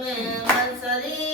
me manzanilla.